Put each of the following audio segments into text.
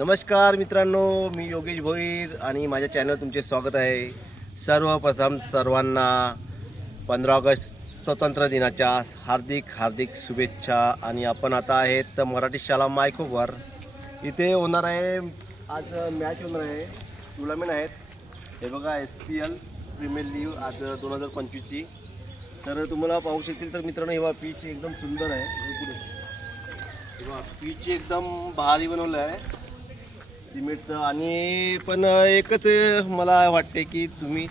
नमस्कार मित्रांनो मी योगेश भोईर आणि माझ्या चॅनल तुमचे स्वागत आहे. सर्वप्रथम सर्वांना पंधरा ऑगस्ट स्वतंत्र दिनाच्या हार्दिक हार्दिक शुभेच्छा. आणि आपण आता आहेत तर मराठी शाळा मायकोवर. इथे होणार आहे आज मॅच होणार आहे. टुर्नामेंट आहेत. हे बघा S P L premier league आज दोन हजार पंचवीसची. तर तुम्हाला पाहू शकतील तर मित्रांनो हे पीच एकदम सुंदर आहे. पीच एकदम भारी बनवलं आहे. सिमेंटचं. आणि पण एकच मला वाटते की तुम्ही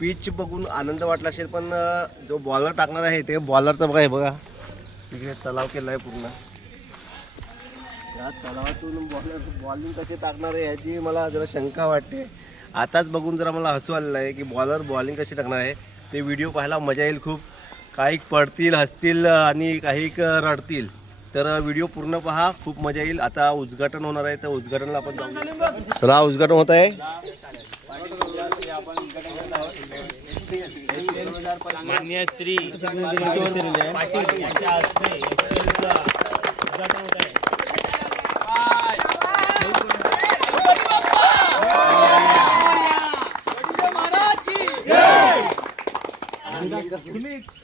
पीच बघून आनंद वाटला असेल पण जो बॉलर टाकणार आहे ते बॉलरचं बघा हे बघा. तिकडे तलाव केला आहे पूर्ण. या तलावातून बॉलर बॉलिंग कसे टाकणार आहे ह्याची मला जरा शंका वाटते. आताच बघून जरा मला हसू आलेलं आहे की बॉलर बॉलिंग कशी टाकणार आहे ते व्हिडिओ पाहायला मजा येईल खूप. काही पडतील हसतील आणि काही रडतील. तर व्हिडिओ पूर्ण पहा. खूप मजा येईल. आता उद्घाटन होणार आहे. तर उद्घाटनला आपण जाऊ. चला उद्घाटन होत आहे. मान्य किशोर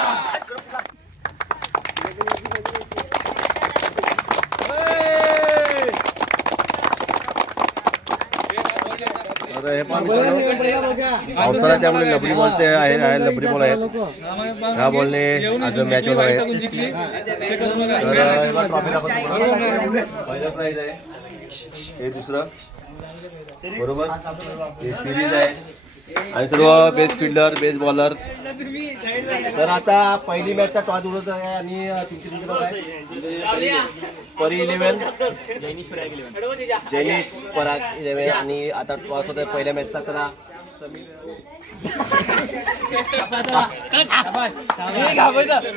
तर हे मित्रांनो, पावसाळा त्यामुळे लबडी बॉलचे आहे आहे लबडी बॉल आहेत. ह्या बॉलने आज मॅच होणार आहे. तर हे बघा. ट्रॉफी दाखवतो तुम्हाला. पहिलं आहे. हे दुसरं. बरोबर? हे सिरीज आहे. आणि सर्व बेस्ट फिल्डर बेस्ट बॉलर तर आता पहिली मॅचचा टॉस उडत आहे आणि तुमची परी इलेव्हन जैनिश पराग इलेव्हन आणि आता टॉस होत आहे पहिल्या मॅचचा तर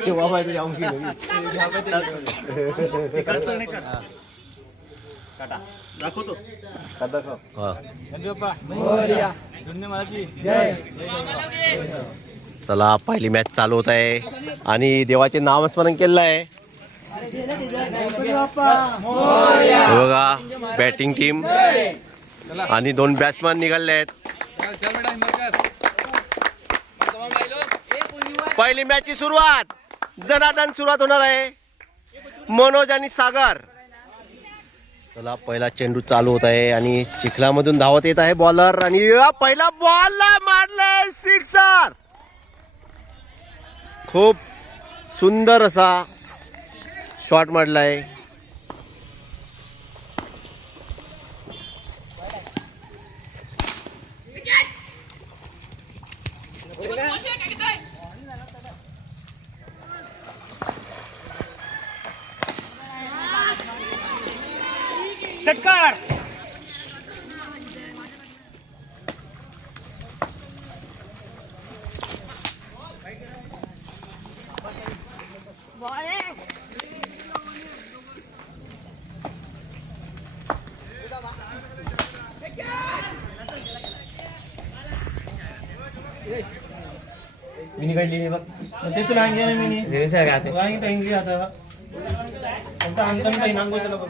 तेव्हा पाहिजे जाऊन? चला पहिली मॅच चालू होत आहे. आणि देवाचे नामस्मरण केलेलं आहे. बघा बॅटिंग टीम आणि दोन बॅट्समॅन निघाले आहेत. पहिली मॅचची सुरुवात. दनादन सुरुवात होणार आहे. मनोज आणि सागर. चला पहिला चेंडू चालू होत आहे आणि चिखलामधून धावत येत आहे बॉलर आणि पहिला बॉल मारलाय सिक्सर. खूप सुंदर असा शॉट मारला आहे. मिनी काढली नाही बघ. तेच लांगी ना मिनी? वांगी टांगली आता. फक्त अंतर काही नांगो त्याला बघ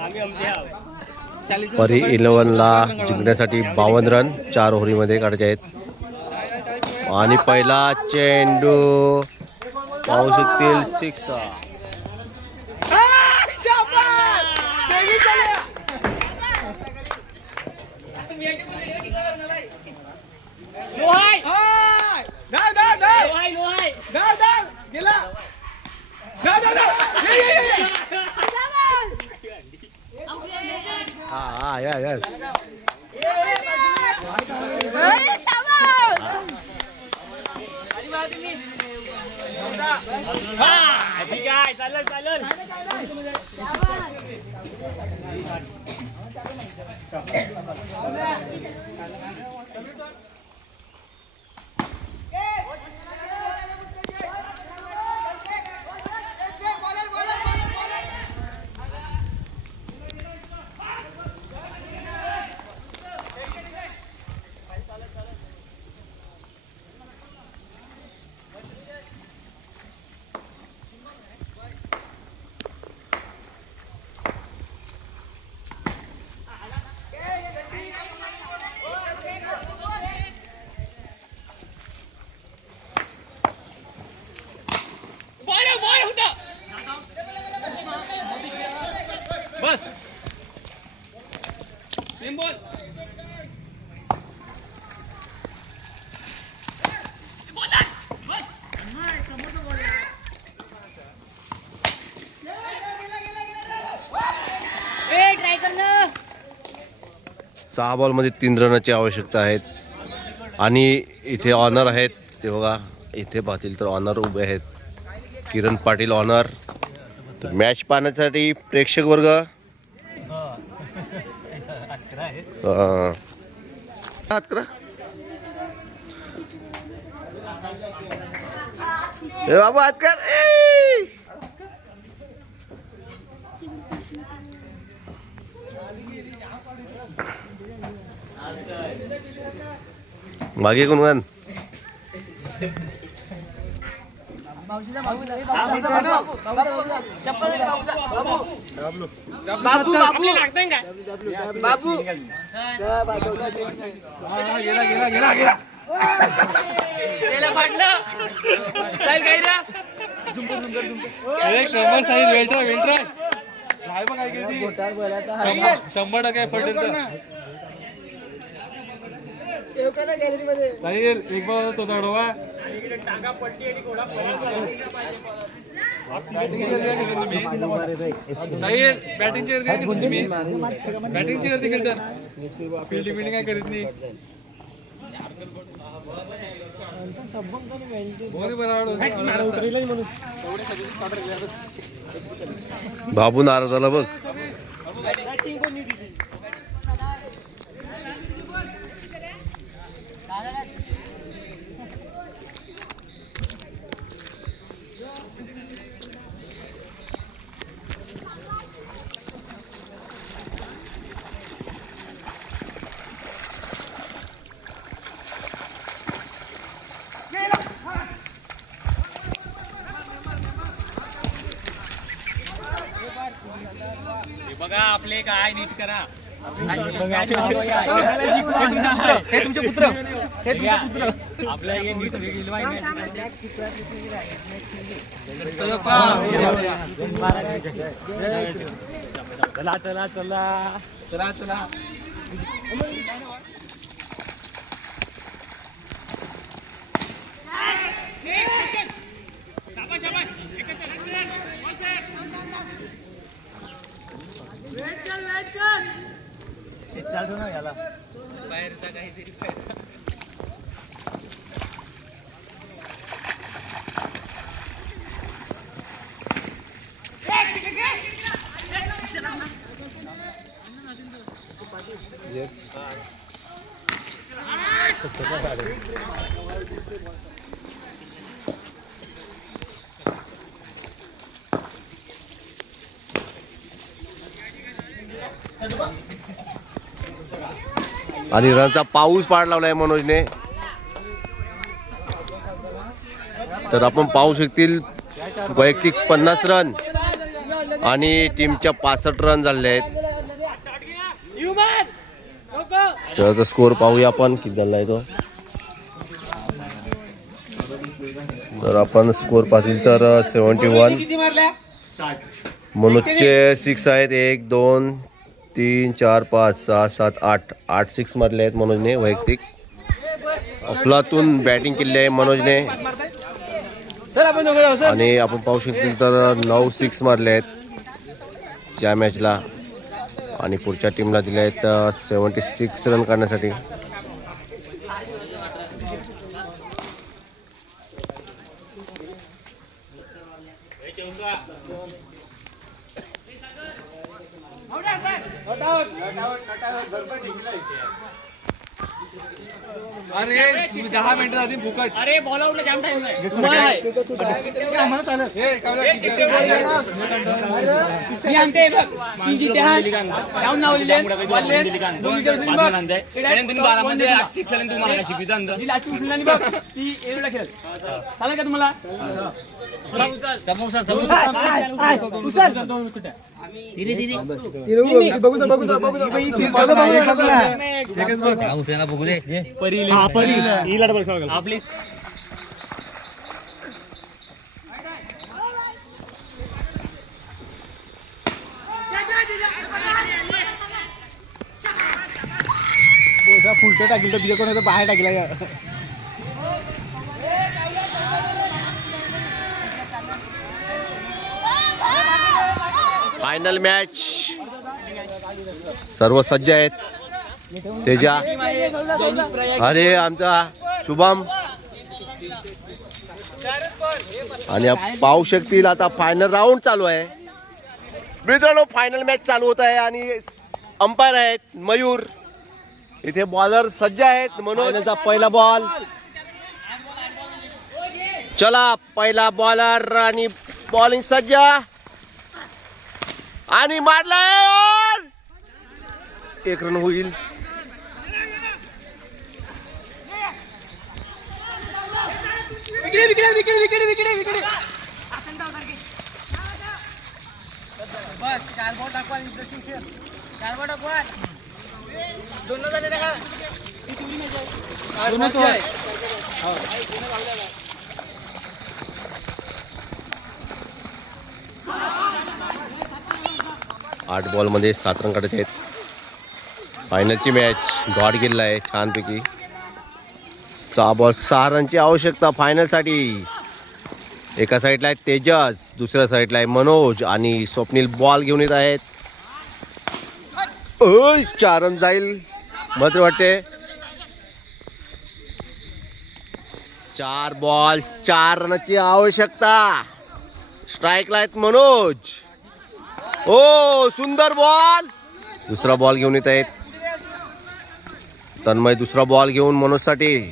आम्ही आमचे आहोत परी इलेव्हनला जिंकण्यासाठी बावन्न रन चार ओव्हरीमध्ये काढायचे आहेत. आणि पहिला चेंडू पाहू शकतील six Luhay! Hai! Down, down, down! Luhay, luhay! Down, down! Gila! Down, down, down! Yeah, yeah, yeah! Jangan! Ah, ah, yeah, yeah. Hey, sama! Tadi bawa tinggi. Ha, tiga, salon, salon. Sama. सहा बॉलमध्ये तीन रनाची आवश्यकता आहेत. आणि इथे honour आहेत. ते बघा इथे पाहतील तर ऑनर उभे आहेत. किरण पाटील ऑनर तर मॅच पाहण्यासाठी प्रेक्षक वर्ग. हा. हात करा ए बाबा मागे कोण कोण शंभर टक्के पटेल एक बार तो दडवा नाही बॅटिंगची गर्दी करत तुम्ही. बॅटिंगची गर्दी करतात फिल्डिंग बिल्डिंग काय करीत नाही. बाबू नाराज झाला बघ बघा आपले काय नीट करा. हे तुमचे पुत्र हे तुमचे पुत्र आपल्या हे नीट गिलवाय चला चला चला. चला चला. चालू ना याला बाहेरचा काहीतरी फायदा Yes. आणि रनचा पाऊस पाड लावलाय मनोजने. तर आपण पाहू शकतील वैयक्तिक पन्नास रन आणि टीमच्या पासष्ट रन झाले आहेत. तर स्कोर पाहूया आपण किती झाला आहे तो. तर आपण स्कोर पाहतील तर सेवन्टी वन मनोजचे सिक्स आहेत एक दोन तीन चार पाच सहा सात आठ. आठ सिक्स मारले आहेत मनोजने वैयक्तिक. अफलातून बॅटिंग केली आहे मनोजने. आणि आपण पाहू शकतो तर नऊ सिक्स मारले आहेत. या मॅचला आणि पुढच्या टीमला दिले आहेत सेवन्टी सिक्स रन काढण्यासाठी अरे दहा मिनिटं आधी फुकट अरे बॉल आउटला जाम टाइम आहे. मी आणते बघ. ती जी त्या जाऊन नावलेली आहे. वाले, दोन इकडे तुम्ही बघ. सिक्स आले तुम्हाला शिकविता अंद ही लास्ट उचलून आणि बघ. ती एवढा खेळ. चालेल का तुम्हाला? समोसा समोसा. बघू दे आपली फुलटं टाकील तर बिजा कोणाचं बाहेर टाकला. फायनल मॅच सर्व सज्ज आहेत. तेजा. अरे आमचा शुभम. आणि पाहू शकतील आता फायनल राऊंड चालू आहे. मित्रांनो फायनल मॅच चालू होत आहे आणि अंपायर आहेत मयूर. इथे बॉलर सज्ज आहेत म्हणून पहिला बॉल चला पहिला बॉलर आणि बॉलिंग सज्ज. आणि मारलाय एक रन होईल. Wicket wicket wicket wicket wicket wicket बस चार बॉल दाखवा इंटरेस्टिंग खेळ चार बॉल दाखवा दोन झाले ना का दोनच आहे आठ बॉलमध्ये सात रन काढायचे आहेत. फायनलची मॅच गॉड गेलेला आहे छानपैकी. सहा बॉल सहा रनची आवश्यकता फायनलसाठी एका साईडला आहे तेजस दुसऱ्या साईडला आहे मनोज आणि स्वप्नील बॉल घेऊन येत आहेत. चार रन जाईल. मात्र वाटते चार बॉल चार रनाची आवश्यकता. स्ट्राईकला आहेत मनोज. ओ सुंदर बॉल. दुसरा बॉल घेऊन येत आहेत. तन्मय दुसरा बॉल घेऊन मनोजसाठी.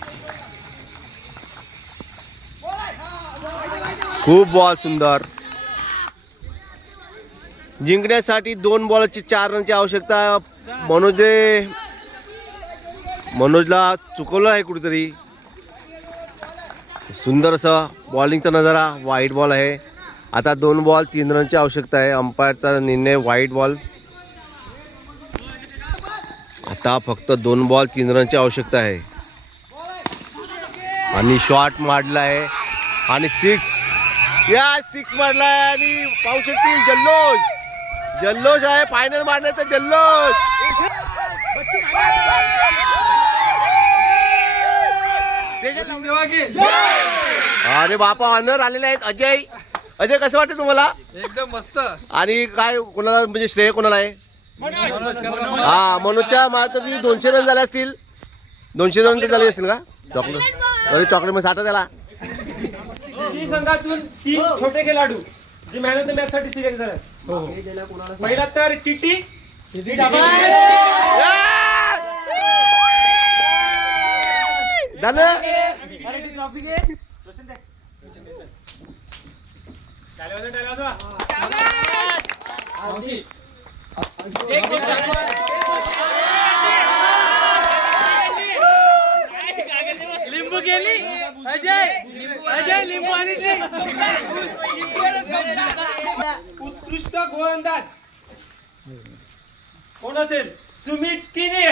खूप बॉल सुंदर. जिंकण्यासाठी दोन बॉलची चार रनची आवश्यकता मनोजने मनोजला चुकवलं आहे कुठेतरी. सुंदर असं बॉलिंगचा नजारा वाईट बॉल आहे. आता दोन बॉल तीन रनची आवश्यकता आहे. अंपायरचा निर्णय वाईट बॉल आता फक्त दोन बॉल तीन रनची आवश्यकता आहे. आणि शॉट मारला आहे. आणि सिक्स या सिक्स मारला आहे आणि पाहू शकतील जल्लोष. जल्लोष आहे. फायनल मारण्याचा जल्लोष. अरे बापा ऑनर आलेले आहेत अजय. अजय कसं वाटतं तुम्हाला? एकदम मस्त. आणि काय कोणाला म्हणजे श्रेय कोणाला आहे? हा मनोजच्या मला तरी दोनशे रन झाले असतील दोनशे रन झाले असतील का? चॉकलेट. अरे चॉकलेट मग साठा त्याला. तीन संघातून तीन छोटे खेळाडू जे मॅन ऑफ द मॅच साठी सिलेक्ट झाले पहिला तर टीटी झालं ट्रॉफी घे लिंबू गेली? अजय अजय लिंबू आणि उत्कृष्ट गोलंदाज. कोण असेल? सुमित किने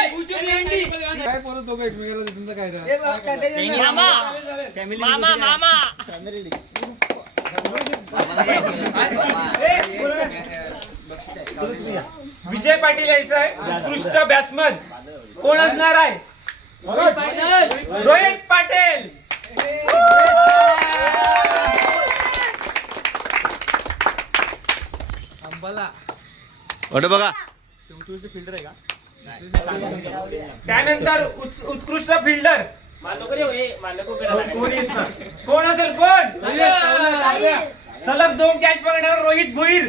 काय बोलत दोघं एकमेकाला तिथून काय मामा. मामा विजय पाटील यायचं आहे उत्कृष्ट बॅट्समन कोण असणार आहे? रोहित पाटील. अरे बघा. त्यानंतर उत्- उत्कृष्ट फिल्डर. कोणी असेल? कोण? सलग दोन कॅच पकडणार रोहित भोईर?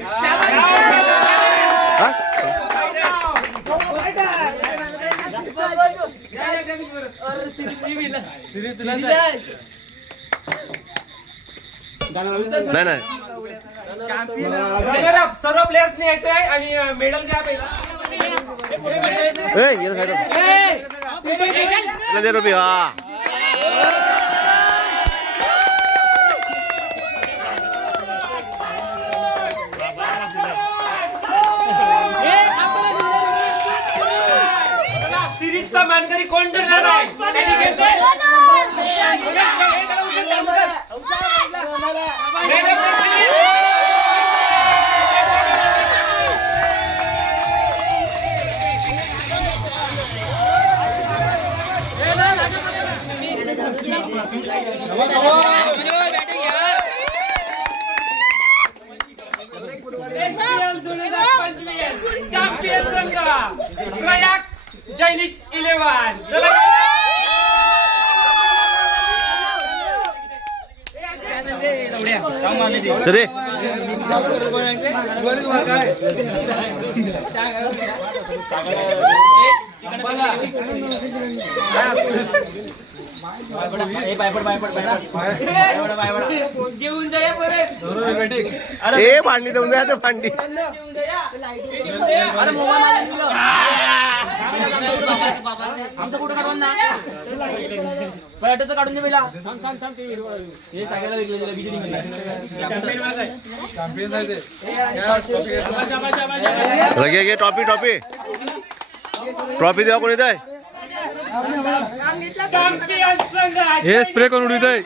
नाही सर्व प्लेयर्सने यायचं आहे आणि मेडल घ्या पहिला ए, गेलं side सिरीजचा मानकरी कोण ठरणार आहे चॅम्पियन संघ प्रयाग जैनिश इलेव्हन तरी. काय घेऊन जाऊया परत ए भांडी देऊन द्या भांडी. अरे काढून ना काढून दे पहिला हे सगळ्याला वेगवेगळं बिजली लगे टॉपी टॉपी ट्रॉफी देवा कोणी संघ हे स्प्रे करून उडीत आहे.